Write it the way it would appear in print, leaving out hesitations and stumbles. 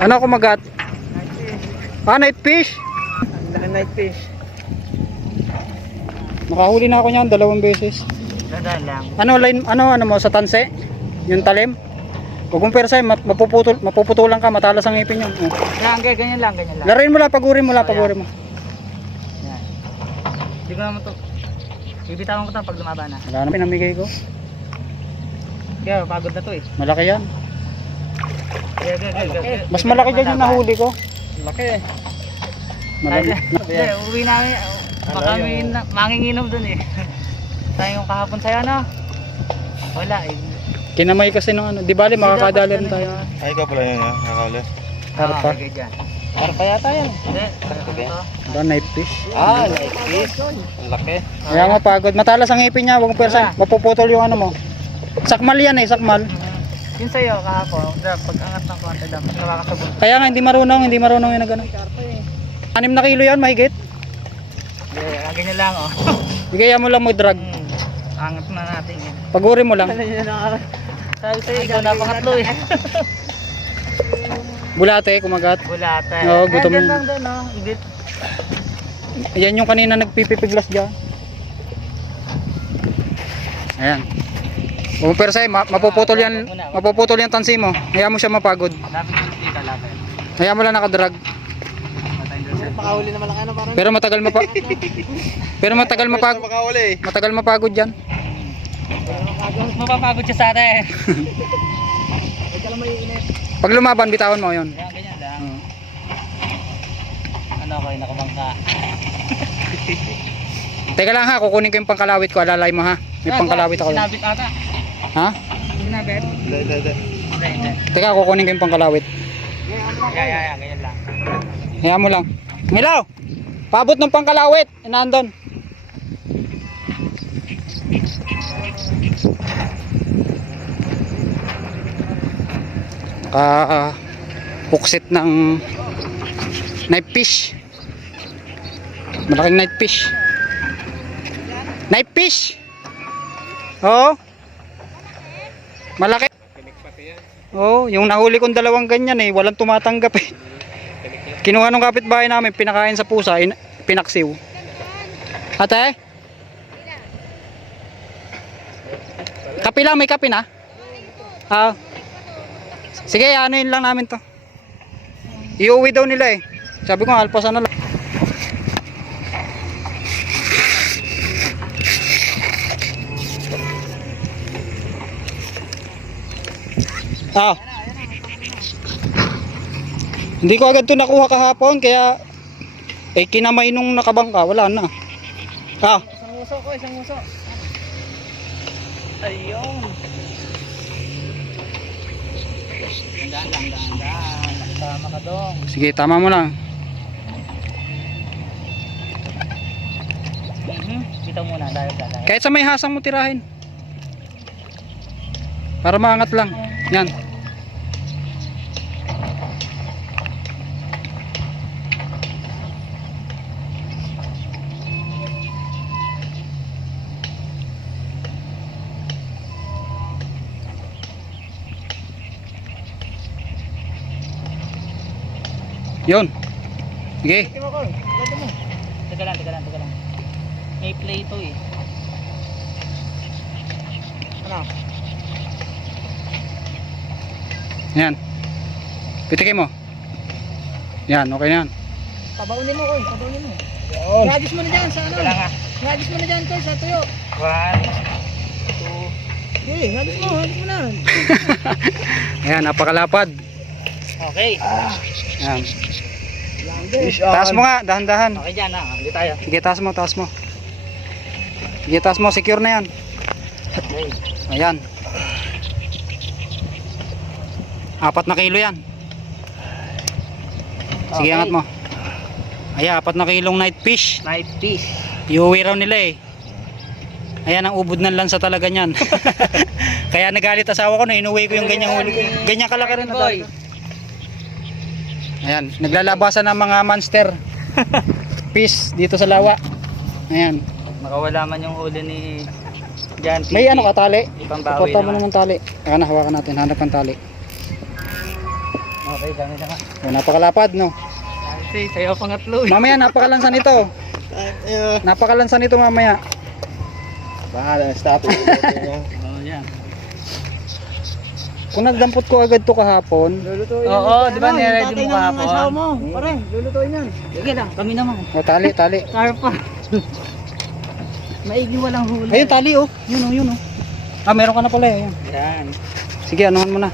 Ano kumagat? Night fish. Ah, night fish. Night fish. Nakahuli na ako niyan 2 beses. Dadaan lang. Ano line, ano mo sa tanse? Yung talim? Huwag mong persay, mapuputulan ka, matalas ang ngipin yun. Oh. Yan, ganyan lang, ganyan lang. Laruin mo lang, pagurin mo lang, pagurin mo. Yan. Hindi ko naman to. Bibitawan ko to pag lumaba na. Wala na pinamigay ko. Kaya pagod na to eh. Malaki yan. Kaya. Mas malaki dyan yung nahuli ko. Laki eh. Malaki. Hindi, uwi namin. Baka kami manginginom dun eh. Tayo yung kahapon sa'yo no? Wala eh. Kinamay kasi nung ano. Di bali, makakadali rin tayo. Ay, ikaw pala yun ha, nakakala. Harpa. Harpa yata yan. Hindi, ito. Ba, night fish. Ah, night fish. Ang laki. Kaya mapagod. Matalas ang ngipin niya, huwag mong persay. Mapuputol yung ano mo. Sakmal yan eh, sakmal. Yun sa'yo kahapon. Pag angat ng konti daw, nakakasabot. Kaya nga, hindi marunong yung nagano. 6 na kilo yan, mahigit. Yeah, ganyan lang oh. Bigaya mo lang mo drag. Angat na natin yan. Pagurin mo lang. Sabi sa'yo, ikaw napakatlo eh. Bulate, kumagat. Bulata. Oo, gutom. Andyan lang doon oh. Ibit. Yan yung kanina nagpipipiglas dyan. Ayan. Kung persay, mapuputol yan tansi mo. Hayaan mo siya mapagod. Lapit yung dito, lapit. Hayaan mo lang nakadrag. Pakahuli naman lang ano parang. Pero matagal mapagod. Makawali. Matagal mapagod yan. Mapapagod siya sa atin. Pag lumaban, bitawan mo yun. Ganyan lang. Ano ako yung nakabangka. Teka lang ha, kukunin ko yung pangkalawit ko. Alalay mo ha. May pangkalawit ako. Sinabit ata. Ha? Sinabit? Hindi. Teka, kukunin ko yung pangkalawit. Yeah, ganyan lang. Hayaan mo lang. Milaw! Paabot ng pangkalawit. Nandun. Puksit ng night fish. Malaking night fish. Night fish. Oo. Malaki. Oo, yung nahuli kong 2 ganyan eh, walang tumatanggap eh. Kinuha nung kapitbahay namin, pinakain sa pusa, pinaksiw. Ate? Kape lang, may kape na? Ah. Sige, ano yun lang namin to. Iuwi daw nila eh. Sabi ko, alpasan na lang. Ah. Hindi ko agad to nakuha kahapon, kaya kinamay nung nakabangka, wala na. Ah. Isang uso. Ayun. Daan. Tama ka dong. Sige, tama mo lang. Bitaw muna, dahil. Kahit sa may hasang mo tirahin. Para maangat lang. Yan. Yun. Sige. Teka lang. May play ito eh. Ano? Yan. Pitikin mo. Yan, okay na yan. Pabaunin mo, Koy. Pabaunin mo. Ngagis mo na dyan sa ano. Ngagis mo na dyan, Koy, sa tuyo. 1, 2. Okay, ngagis mo na. Ayan, napakalapad. Okay. Yan. Taas mo nga, dahan-dahan. Okay dyan ha, hindi tayo. Sige, taas mo. Sige, taas mo, secure na yan. Okay. Ayan. 4 na kilo yan. Sige, Okay. angat mo. Ayan, 4 na kilong night fish. Night fish. Iuwi raw nila eh. Ayan ang ubod ng lansa talaga niyan. Kaya nagalit asawa ko na inuwi ko yung ganyang huli. Ganyan kalaki rin na Boy. Ayan, naglalabasan ng mga monster fish dito sa lawa. Ayan. Makawala man yung huli ni John. May ano ka, tali? Ipambawi Suporta mo naman. naman tali. Ayan, hawakan natin, hanap ng tali. Okay, kami na nga. Oh, napakalapad, no? Kasi sayo pangatlo eh. Mamaya, napakalansan ito. Napakalansan ito mamaya. Bahala, stop. Oo, yan. Kung nagdampot ko agad to kahapon, Oo, di ba niready mo kahapon? Pare, lulutuin yan. Sige lang, kami naman. o tali, tali. Karpa. Maigi walang huli. Ayun, tali, oh. Yun, oh, yun, oh. Ah, meron ka na pala, eh. Ayun. Yan. Sige, anuhan mo na.